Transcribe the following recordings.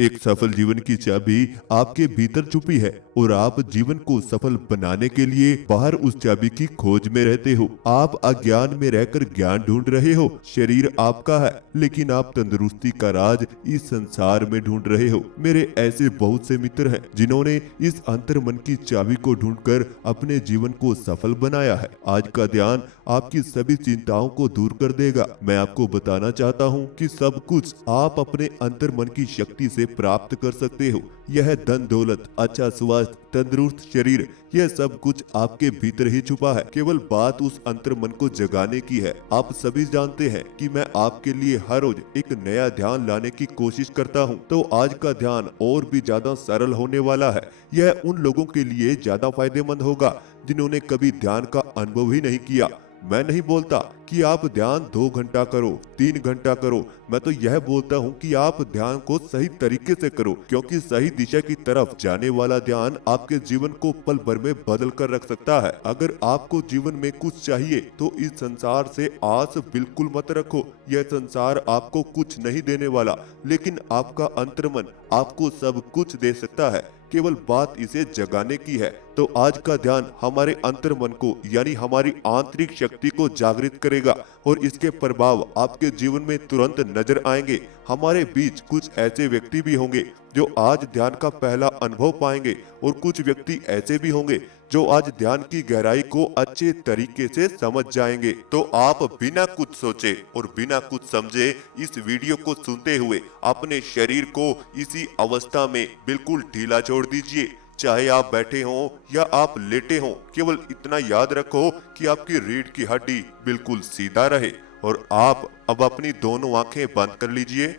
एक सफल जीवन की चाबी आपके भीतर छुपी है और आप जीवन को सफल बनाने के लिए बाहर उस चाबी की खोज में रहते हो। आप अज्ञान में रहकर ज्ञान ढूंढ रहे हो। शरीर आपका है, लेकिन आप तंदुरुस्ती का राज इस संसार में ढूंढ रहे हो। मेरे ऐसे बहुत से मित्र हैं जिन्होंने इस अंतर मन की चाबी को ढूंढकर अपने जीवन को सफल बनाया है। आज का ध्यान आपकी सभी चिंताओं को दूर कर देगा। मैं आपको बताना चाहता हूँ कि सब कुछ आप अपने अंतर मन की शक्ति से प्राप्त कर सकते हो। यह धन दौलत, अच्छा स्वास्थ्य, तंदुरुस्त शरीर, यह सब कुछ आपके भीतर ही छुपा है। केवल बात उस अंतर मन को जगाने की है। आप सभी जानते हैं कि मैं आपके लिए हर रोज एक नया ध्यान लाने की कोशिश करता हूं। तो आज का ध्यान और भी ज्यादा सरल होने वाला है। यह उन लोगों के लिए ज्यादा फायदेमंद होगा जिन्होंने कभी ध्यान का अनुभव ही नहीं किया। मैं नहीं बोलता कि आप ध्यान 2 घंटा करो, 3 घंटा करो। मैं तो यह बोलता हूँ कि आप ध्यान को सही तरीके से करो, क्योंकि सही दिशा की तरफ जाने वाला ध्यान आपके जीवन को पल भर में बदल कर रख सकता है। अगर आपको जीवन में कुछ चाहिए तो इस संसार से आस बिल्कुल मत रखो। यह संसार आपको कुछ नहीं देने वाला, लेकिन आपका अंतर्मन आपको सब कुछ दे सकता है। केवल बात इसे जगाने की है। तो आज का ध्यान हमारे अंतर मन को यानी हमारी आंतरिक शक्ति को जागृत करेगा और इसके प्रभाव आपके जीवन में तुरंत नजर आएंगे। हमारे बीच कुछ ऐसे व्यक्ति भी होंगे जो आज ध्यान का पहला अनुभव पाएंगे और कुछ व्यक्ति ऐसे भी होंगे जो आज ध्यान की गहराई को अच्छे तरीके से समझ जाएंगे। तो आप बिना कुछ सोचे और बिना कुछ समझे इस वीडियो को सुनते हुए अपने शरीर को इसी अवस्था में बिल्कुल ढीला छोड़ दीजिए। चाहे आप बैठे हों या आप लेटे हों, केवल इतना याद रखो कि आपकी रीढ़ की हड्डी बिल्कुल सीधा रहे। और आप अब अपनी दोनों आंखें बंद कर लीजिए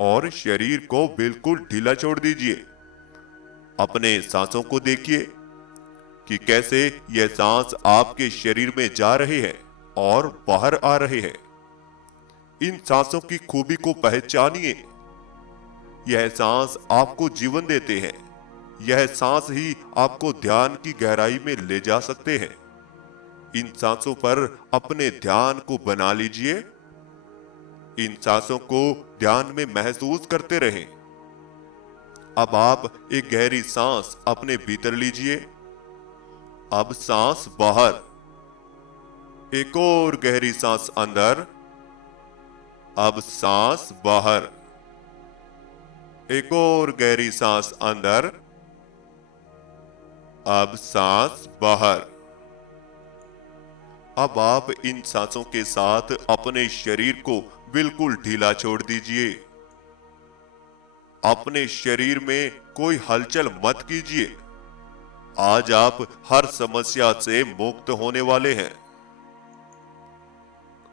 और शरीर को बिल्कुल ढीला छोड़ दीजिए। अपने सांसों को देखिए कि कैसे यह सांस आपके शरीर में जा रहे हैं और बाहर आ रहे हैं। इन सांसों की खूबी को पहचानिए। यह सांस आपको जीवन देते हैं। यह सांस ही आपको ध्यान की गहराई में ले जा सकते हैं। इन सांसों पर अपने ध्यान को बना लीजिए। इन सांसों को ध्यान में महसूस करते रहें। अब आप एक गहरी सांस अपने भीतर लीजिए। अब सांस बाहर। एक और गहरी सांस अंदर। अब सांस बाहर। एक और गहरी सांस अंदर। अब सांस बाहर। अब आप इन सांसों के साथ अपने शरीर को बिल्कुल ढीला छोड़ दीजिए। अपने शरीर में कोई हलचल मत कीजिए। आज आप हर समस्या से मुक्त होने वाले हैं।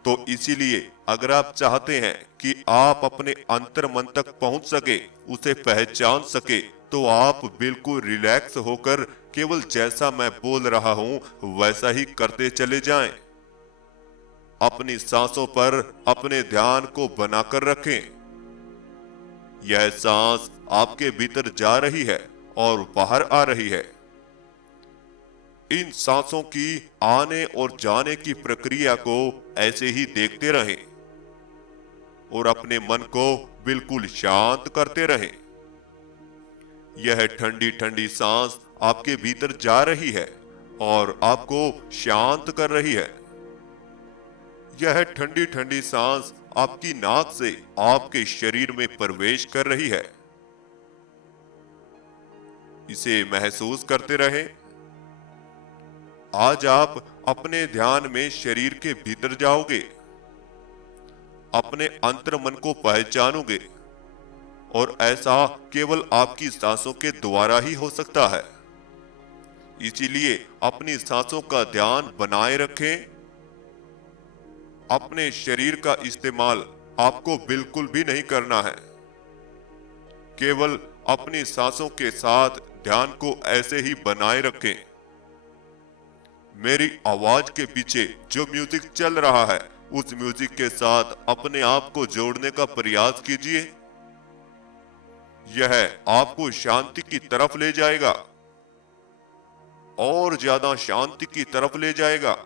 तो इसीलिए अगर आप चाहते हैं कि आप अपने अंतर मन तक पहुंच सके, उसे पहचान सके, तो आप बिल्कुल रिलैक्स होकर केवल जैसा मैं बोल रहा हूं वैसा ही करते चले जाएं। अपनी सांसों पर अपने ध्यान को बनाकर रखें। यह सांस आपके भीतर जा रही है और बाहर आ रही है। इन सांसों की आने और जाने की प्रक्रिया को ऐसे ही देखते रहें और अपने मन को बिल्कुल शांत करते रहें। यह ठंडी ठंडी सांस आपके भीतर जा रही है और आपको शांत कर रही है। यह ठंडी ठंडी सांस आपकी नाक से आपके शरीर में प्रवेश कर रही है। इसे महसूस करते रहें। आज आप अपने ध्यान में शरीर के भीतर जाओगे, अपने अंतर मन को पहचानोगे और ऐसा केवल आपकी सांसों के द्वारा ही हो सकता है। इसीलिए अपनी सांसों का ध्यान बनाए रखें। अपने शरीर का इस्तेमाल आपको बिल्कुल भी नहीं करना है। केवल अपनी सांसों के साथ ध्यान को ऐसे ही बनाए रखें। मेरी आवाज के पीछे जो म्यूजिक चल रहा है, उस म्यूजिक के साथ अपने आप को जोड़ने का प्रयास कीजिए। यह आपको शांति की तरफ ले जाएगा, और ज्यादा शांति की तरफ ले जाएगा।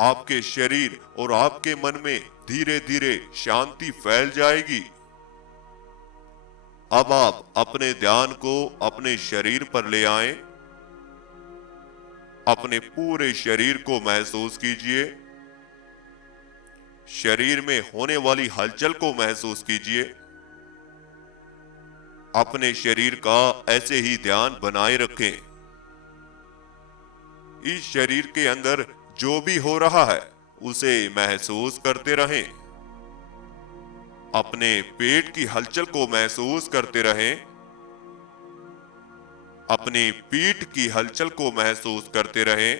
आपके शरीर और आपके मन में धीरे धीरे शांति फैल जाएगी। अब आप अपने ध्यान को अपने शरीर पर ले आएं। अपने पूरे शरीर को महसूस कीजिए। शरीर में होने वाली हलचल को महसूस कीजिए। अपने शरीर का ऐसे ही ध्यान बनाए रखें। इस शरीर के अंदर जो भी हो रहा है उसे महसूस करते रहें। अपने पेट की हलचल को महसूस करते रहें। अपनी पीठ की हलचल को महसूस करते रहें।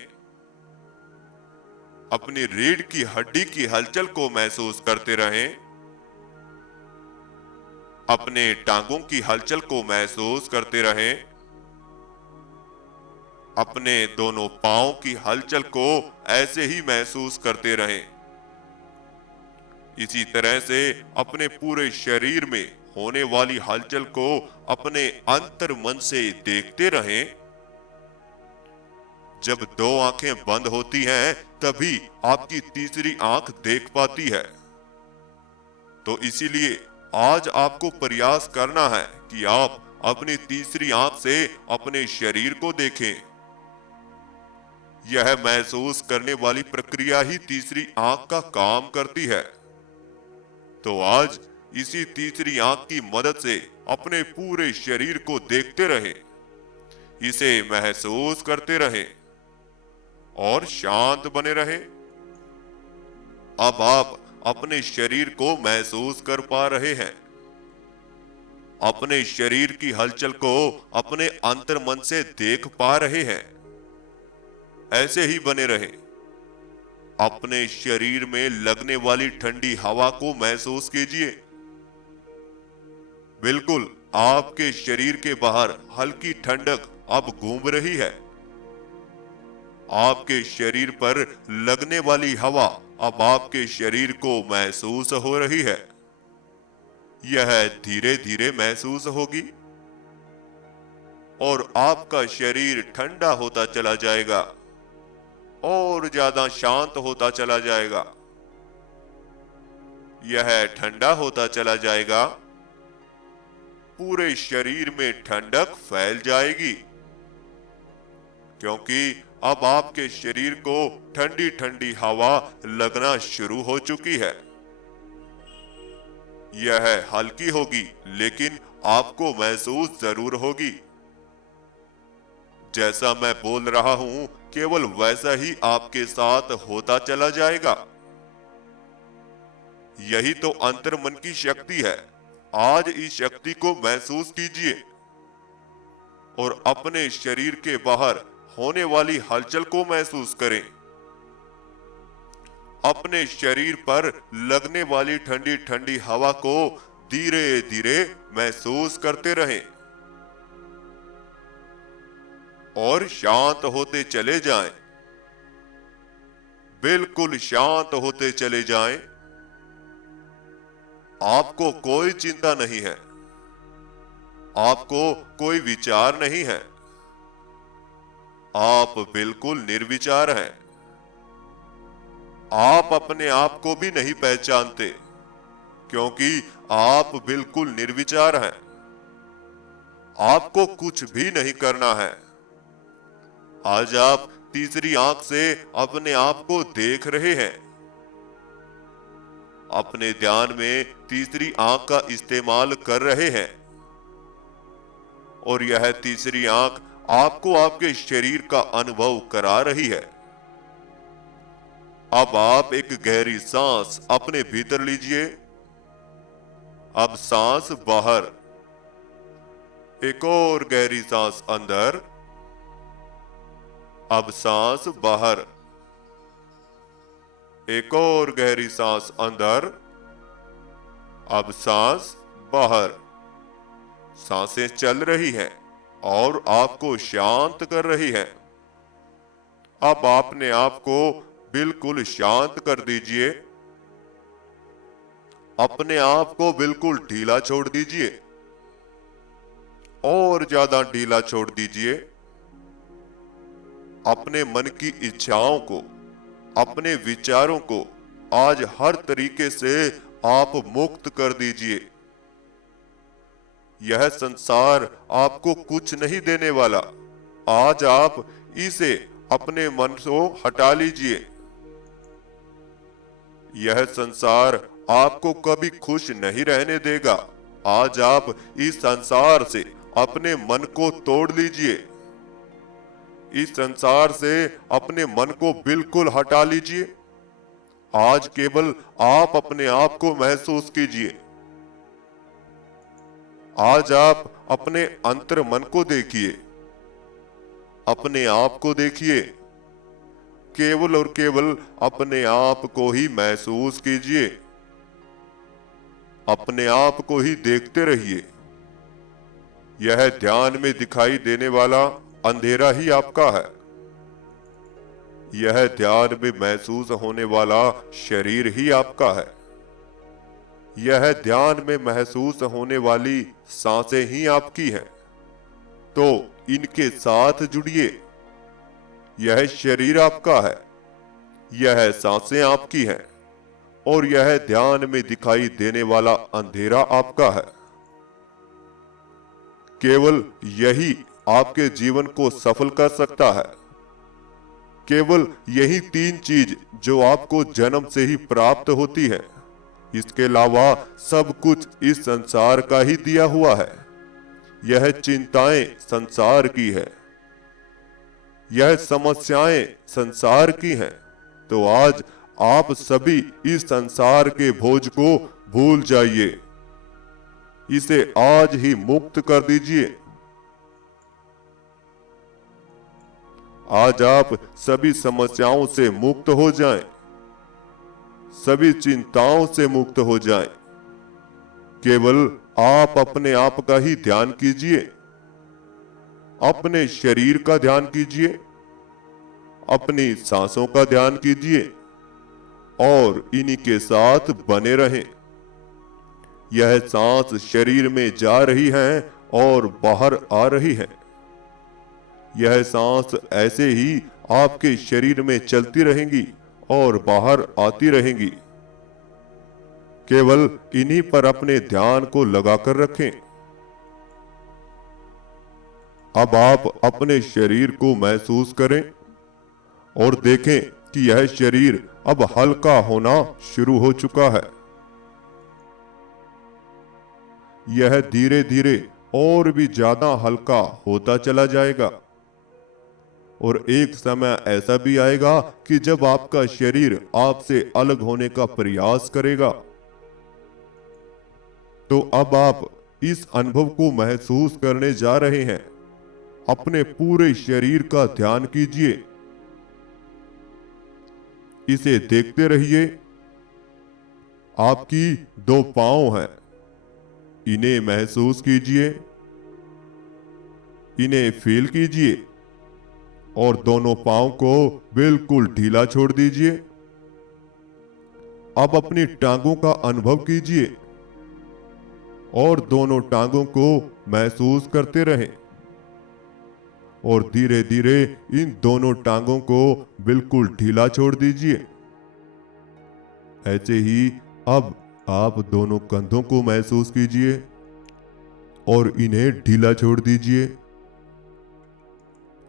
अपनी रीढ़ की हड्डी की हलचल को महसूस करते रहें। अपने टांगों की हलचल को महसूस करते रहें। अपने दोनों पांवों की हलचल को ऐसे ही महसूस करते रहें। इसी तरह से अपने पूरे शरीर में होने वाली हलचल को अपने अंतर मन से देखते रहें। जब दो आंखें बंद होती हैं, तभी आपकी तीसरी आंख देख पाती है। तो इसीलिए आज आपको प्रयास करना है कि आप अपनी तीसरी आंख से अपने शरीर को देखें। यह महसूस करने वाली प्रक्रिया ही तीसरी आंख का काम करती है। तो आज इसी तीसरी आंख की मदद से अपने पूरे शरीर को देखते रहें, इसे महसूस करते रहें और शांत बने रहें। अब आप अपने शरीर को महसूस कर पा रहे हैं। अपने शरीर की हलचल को अपने अंतर्मन से देख पा रहे हैं। ऐसे ही बने रहें। अपने शरीर में लगने वाली ठंडी हवा को महसूस कीजिए। बिल्कुल आपके शरीर के बाहर हल्की ठंडक अब घूम रही है। आपके शरीर पर लगने वाली हवा अब आपके शरीर को महसूस हो रही है। यह धीरे धीरे महसूस होगी और आपका शरीर ठंडा होता चला जाएगा और ज्यादा शांत होता चला जाएगा। यह ठंडा होता चला जाएगा। पूरे शरीर में ठंडक फैल जाएगी, क्योंकि अब आपके शरीर को ठंडी ठंडी हवा लगना शुरू हो चुकी है। यह हल्की होगी, लेकिन आपको महसूस जरूर होगी। जैसा मैं बोल रहा हूं, केवल वैसा ही आपके साथ होता चला जाएगा। यही तो अंतर्मन की शक्ति है। आज इस शक्ति को महसूस कीजिए और अपने शरीर के बाहर होने वाली हलचल को महसूस करें। अपने शरीर पर लगने वाली ठंडी ठंडी हवा को धीरे धीरे महसूस करते रहें और शांत होते चले जाएं। बिल्कुल शांत होते चले जाएं। आपको कोई चिंता नहीं है। आपको कोई विचार नहीं है। आप बिल्कुल निर्विचार हैं। आप अपने आप को भी नहीं पहचानते, क्योंकि आप बिल्कुल निर्विचार हैं। आपको कुछ भी नहीं करना है। आज आप तीसरी आंख से अपने आप को देख रहे हैं। अपने ध्यान में तीसरी आंख का इस्तेमाल कर रहे हैं और यह तीसरी आंख आपको आपके शरीर का अनुभव करा रही है। अब आप एक गहरी सांस अपने भीतर लीजिए। अब सांस बाहर। एक और गहरी सांस अंदर। अब सांस बाहर। एक और गहरी सांस अंदर। अब सांस बाहर। सांसें चल रही हैं और आपको शांत कर रही हैं। अब अपने आप को बिल्कुल शांत कर दीजिए। अपने आप को बिल्कुल ढीला छोड़ दीजिए और ज्यादा ढीला छोड़ दीजिए। अपने मन की इच्छाओं को, अपने विचारों को आज हर तरीके से आप मुक्त कर दीजिए। यह संसार आपको कुछ नहीं देने वाला। आज आप इसे अपने मन से हटा लीजिए। यह संसार आपको कभी खुश नहीं रहने देगा। आज आप इस संसार से अपने मन को तोड़ लीजिए। इस संसार से अपने मन को बिल्कुल हटा लीजिए। आज केवल आप अपने आप को महसूस कीजिए। आज आप अपने अंतर मन को देखिए, अपने आप को देखिए। केवल और केवल अपने आप को ही महसूस कीजिए, अपने आप को ही देखते रहिए। यह ध्यान में दिखाई देने वाला अंधेरा ही आपका है। यह ध्यान में महसूस होने वाला शरीर ही आपका है। यह ध्यान में महसूस होने वाली सांसें ही आपकी हैं। तो इनके साथ जुड़िए। यह शरीर आपका है, यह सांसें आपकी हैं और यह ध्यान में दिखाई देने वाला अंधेरा आपका है। केवल यही आपके जीवन को सफल कर सकता है। केवल यही तीन चीज जो आपको जन्म से ही प्राप्त होती है। इसके अलावा सब कुछ इस संसार का ही दिया हुआ है। यह चिंताएं संसार की है, यह समस्याएं संसार की हैं। तो आज आप सभी इस संसार के बोझ को भूल जाइए। इसे आज ही मुक्त कर दीजिए। आज आप सभी समस्याओं से मुक्त हो जाएं, सभी चिंताओं से मुक्त हो जाएं। केवल आप अपने आप का ही ध्यान कीजिए, अपने शरीर का ध्यान कीजिए, अपनी सांसों का ध्यान कीजिए और इन्हीं के साथ बने रहें। यह सांस शरीर में जा रही है और बाहर आ रही है। यह सांस ऐसे ही आपके शरीर में चलती रहेंगी और बाहर आती रहेंगी। केवल इन्हीं पर अपने ध्यान को लगाकर रखें। अब आप अपने शरीर को महसूस करें और देखें कि यह शरीर अब हल्का होना शुरू हो चुका है। यह धीरे धीरे और भी ज्यादा हल्का होता चला जाएगा और एक समय ऐसा भी आएगा कि जब आपका शरीर आपसे अलग होने का प्रयास करेगा। तो अब आप इस अनुभव को महसूस करने जा रहे हैं। अपने पूरे शरीर का ध्यान कीजिए, इसे देखते रहिए। आपकी दो पांव हैं, इन्हें महसूस कीजिए, इन्हें फील कीजिए और दोनों पांव को बिल्कुल ढीला छोड़ दीजिए। अब अपनी टांगों का अनुभव कीजिए और दोनों टांगों को महसूस करते रहें और धीरे धीरे इन दोनों टांगों को बिल्कुल ढीला छोड़ दीजिए। ऐसे ही अब आप दोनों कंधों को महसूस कीजिए और इन्हें ढीला छोड़ दीजिए।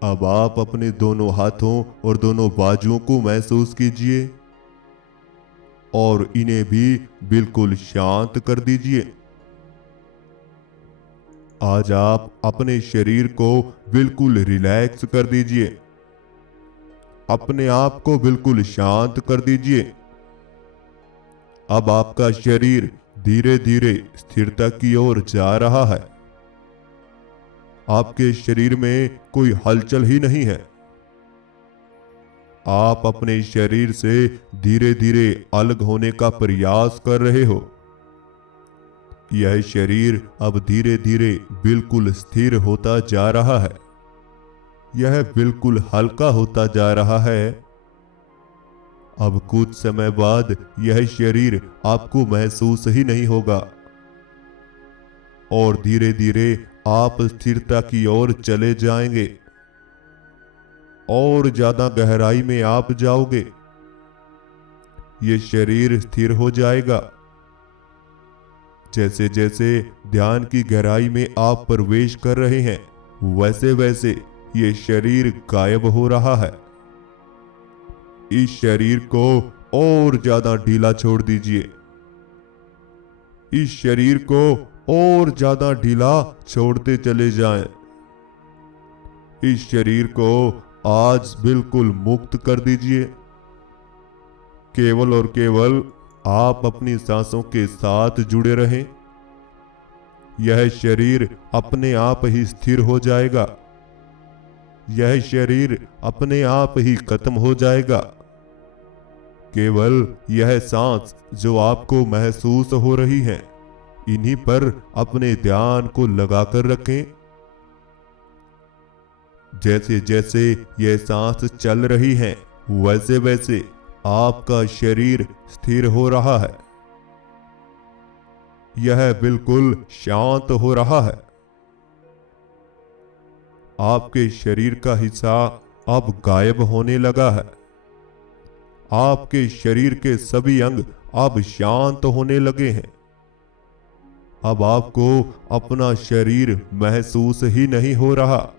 अब आप अपने दोनों हाथों और दोनों बाजुओं को महसूस कीजिए और इन्हें भी बिल्कुल शांत कर दीजिए। आज आप अपने शरीर को बिल्कुल रिलैक्स कर दीजिए, अपने आप को बिल्कुल शांत कर दीजिए। अब आपका शरीर धीरे धीरे स्थिरता की ओर जा रहा है। आपके शरीर में कोई हलचल ही नहीं है। आप अपने शरीर से धीरे धीरे अलग होने का प्रयास कर रहे हो। यह शरीर अब धीरे धीरे बिल्कुल स्थिर होता जा रहा है। यह बिल्कुल हल्का होता जा रहा है। अब कुछ समय बाद यह शरीर आपको महसूस ही नहीं होगा और धीरे धीरे आप स्थिरता की ओर चले जाएंगे और ज्यादा गहराई में आप जाओगे। ये शरीर स्थिर हो जाएगा। जैसे जैसे ध्यान की गहराई में आप प्रवेश कर रहे हैं, वैसे वैसे ये शरीर गायब हो रहा है। इस शरीर को और ज्यादा ढीला छोड़ दीजिए। इस शरीर को और ज्यादा ढीला छोड़ते चले जाएं। इस शरीर को आज बिल्कुल मुक्त कर दीजिए। केवल और केवल आप अपनी सांसों के साथ जुड़े रहें। यह शरीर अपने आप ही स्थिर हो जाएगा। यह शरीर अपने आप ही खत्म हो जाएगा। केवल यह सांस जो आपको महसूस हो रही है, इन्हीं पर अपने ध्यान को लगाकर रखें। जैसे जैसे यह सांस चल रही है, वैसे वैसे आपका शरीर स्थिर हो रहा है। यह बिल्कुल शांत हो रहा है। आपके शरीर का हिस्सा अब गायब होने लगा है। आपके शरीर के सभी अंग अब शांत होने लगे हैं। अब आपको अपना शरीर महसूस ही नहीं हो रहा।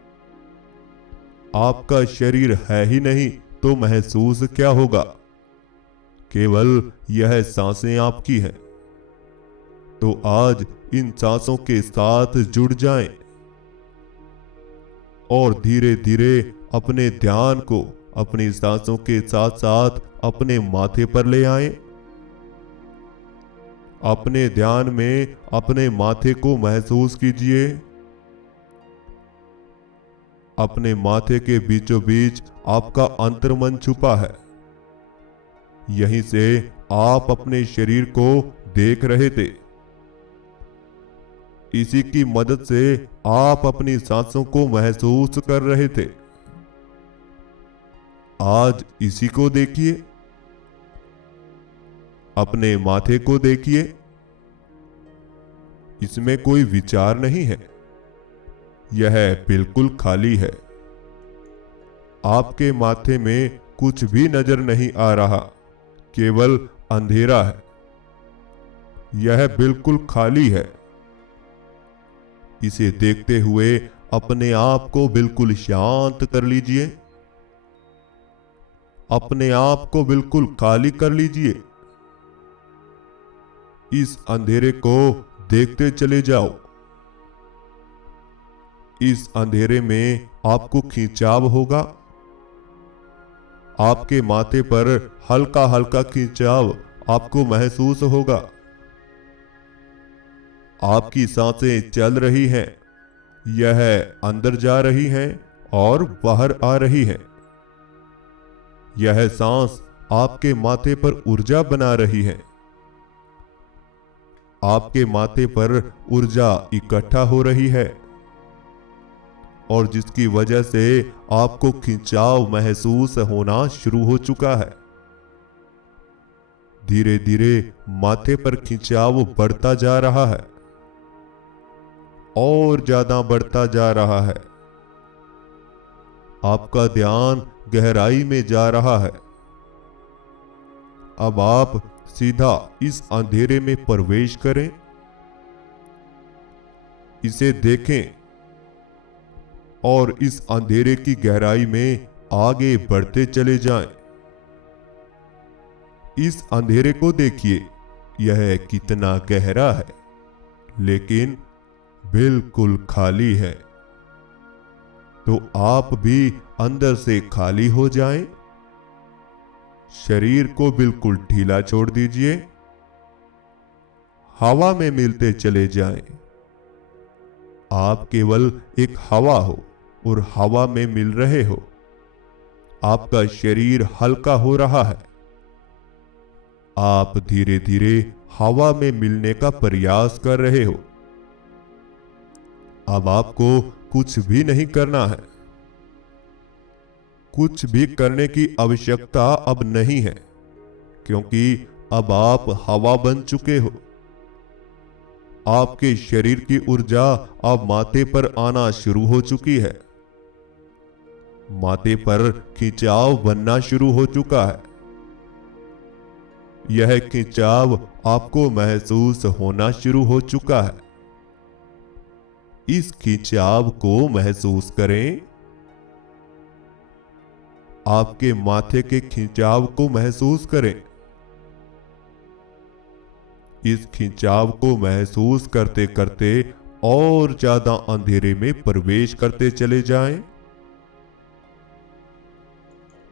आपका शरीर है ही नहीं तो महसूस क्या होगा? केवल यह सांसें आपकी हैं। तो आज इन सांसों के साथ जुड़ जाएं और धीरे धीरे अपने ध्यान को अपनी सांसों के साथ साथ अपने माथे पर ले आएं। अपने ध्यान में अपने माथे को महसूस कीजिए। अपने माथे के बीचों बीच आपका अंतर्मन छुपा है। यहीं से आप अपने शरीर को देख रहे थे। इसी की मदद से आप अपनी सांसों को महसूस कर रहे थे। आज इसी को देखिए। अपने माथे को देखिए। इसमें कोई विचार नहीं है। यह बिल्कुल खाली है। आपके माथे में कुछ भी नजर नहीं आ रहा, केवल अंधेरा है। यह बिल्कुल खाली है। इसे देखते हुए अपने आप को बिल्कुल शांत कर लीजिए। अपने आप को बिल्कुल खाली कर लीजिए। इस अंधेरे को देखते चले जाओ। इस अंधेरे में आपको खिंचाव होगा। आपके माथे पर हल्का हल्का खिंचाव आपको महसूस होगा। आपकी सांसें चल रही हैं। यह अंदर जा रही हैं और बाहर आ रही हैं। यह सांस आपके माथे पर ऊर्जा बना रही है। आपके माथे पर ऊर्जा इकट्ठा हो रही है और जिसकी वजह से आपको खिंचाव महसूस होना शुरू हो चुका है। धीरे धीरे माथे पर खिंचाव बढ़ता जा रहा है और ज्यादा बढ़ता जा रहा है। आपका ध्यान गहराई में जा रहा है। अब आप सीधा इस अंधेरे में प्रवेश करें। इसे देखें और इस अंधेरे की गहराई में आगे बढ़ते चले जाएं। इस अंधेरे को देखिए, यह कितना गहरा है, लेकिन बिल्कुल खाली है। तो आप भी अंदर से खाली हो जाएं। शरीर को बिल्कुल ढीला छोड़ दीजिए। हवा में मिलते चले जाएं। आप केवल एक हवा हो और हवा में मिल रहे हो। आपका शरीर हल्का हो रहा है। आप धीरे धीरे हवा में मिलने का प्रयास कर रहे हो। अब आपको कुछ भी नहीं करना है। कुछ भी करने की आवश्यकता अब नहीं है, क्योंकि अब आप हवा बन चुके हो। आपके शरीर की ऊर्जा अब माथे पर आना शुरू हो चुकी है। माथे पर खिंचाव बनना शुरू हो चुका है। यह खिंचाव आपको महसूस होना शुरू हो चुका है। इस खिंचाव को महसूस करें। आपके माथे के खिंचाव को महसूस करें। इस खिंचाव को महसूस करते करते और ज्यादा अंधेरे में प्रवेश करते चले जाएं।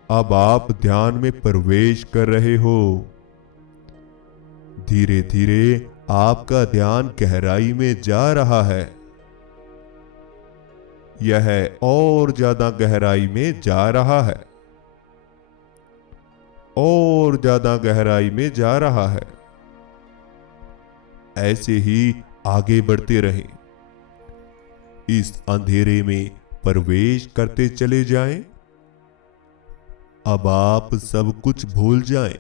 अब आप ध्यान में प्रवेश कर रहे हो। धीरे धीरे आपका ध्यान गहराई में जा रहा है। यह और ज्यादा गहराई में जा रहा है, और ज्यादा गहराई में जा रहा है। ऐसे ही आगे बढ़ते रहें। इस अंधेरे में प्रवेश करते चले जाएं। अब आप सब कुछ भूल जाएं।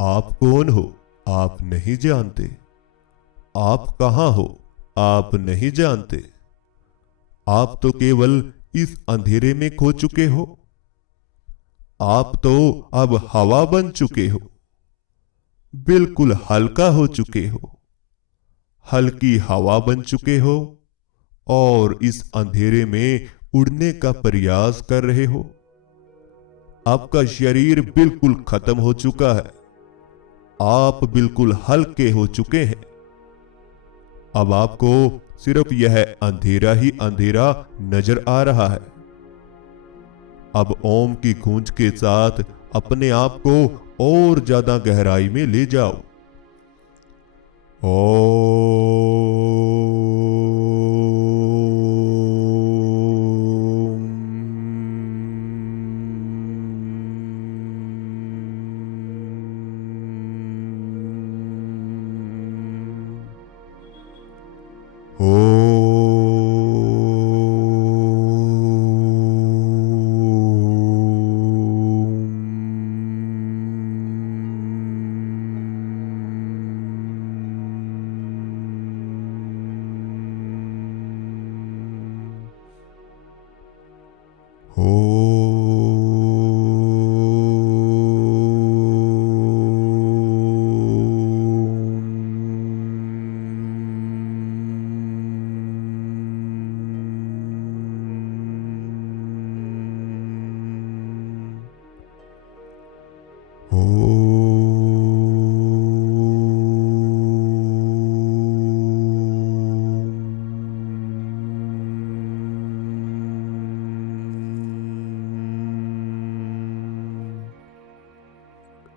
आप कौन हो आप नहीं जानते। आप कहां हो आप नहीं जानते। आप तो केवल इस अंधेरे में खो चुके हो। आप तो अब हवा बन चुके हो। बिल्कुल हल्का हो चुके हो। हल्की हवा बन चुके हो और इस अंधेरे में उड़ने का प्रयास कर रहे हो। आपका शरीर बिल्कुल खत्म हो चुका है। आप बिल्कुल हल्के हो चुके हैं। अब आपको सिर्फ यह अंधेरा ही अंधेरा नजर आ रहा है। अब ओम की गूंज के साथ अपने आप को और ज्यादा गहराई में ले जाओ।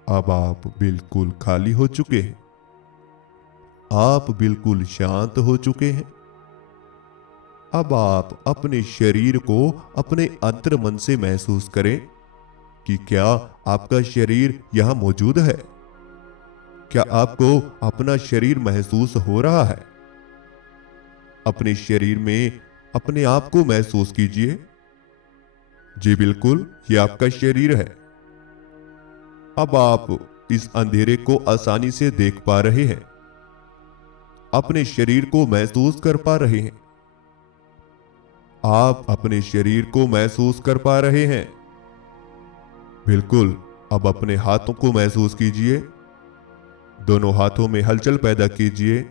अब आप बिल्कुल खाली हो चुके हैं। आप बिल्कुल शांत हो चुके हैं। अब आप अपने शरीर को अपने अंतर मन से महसूस करें कि क्या आपका शरीर यहां मौजूद है। क्या आपको अपना शरीर महसूस हो रहा है। अपने शरीर में अपने आप को महसूस कीजिए। जी बिल्कुल, ये आपका शरीर है। अब आप इस अंधेरे को आसानी से देख पा रहे हैं। अपने शरीर को महसूस कर पा रहे हैं। आप अपने शरीर को महसूस कर पा रहे हैं। बिल्कुल, अब अपने हाथों को महसूस कीजिए। दोनों हाथों में हलचल पैदा कीजिए।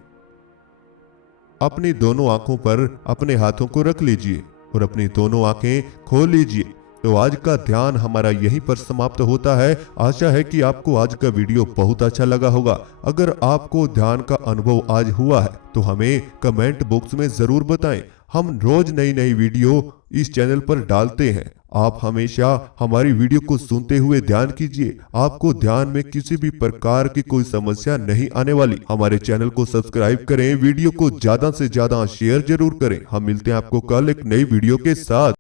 अपनी दोनों आंखों पर अपने हाथों को रख लीजिए और अपनी दोनों आंखें खोल लीजिए। तो आज का ध्यान हमारा यहीं पर समाप्त होता है। आशा है कि आपको आज का वीडियो बहुत अच्छा लगा होगा। अगर आपको ध्यान का अनुभव आज हुआ है तो हमें कमेंट बॉक्स में जरूर बताएं। हम रोज नई नई वीडियो इस चैनल पर डालते हैं। आप हमेशा हमारी वीडियो को सुनते हुए ध्यान कीजिए। आपको ध्यान में किसी भी प्रकार की कोई समस्या नहीं आने वाली। हमारे चैनल को सब्सक्राइब करें। वीडियो को ज्यादा से ज्यादा शेयर जरूर करें। हम मिलते हैं आपको कल एक नई वीडियो के साथ।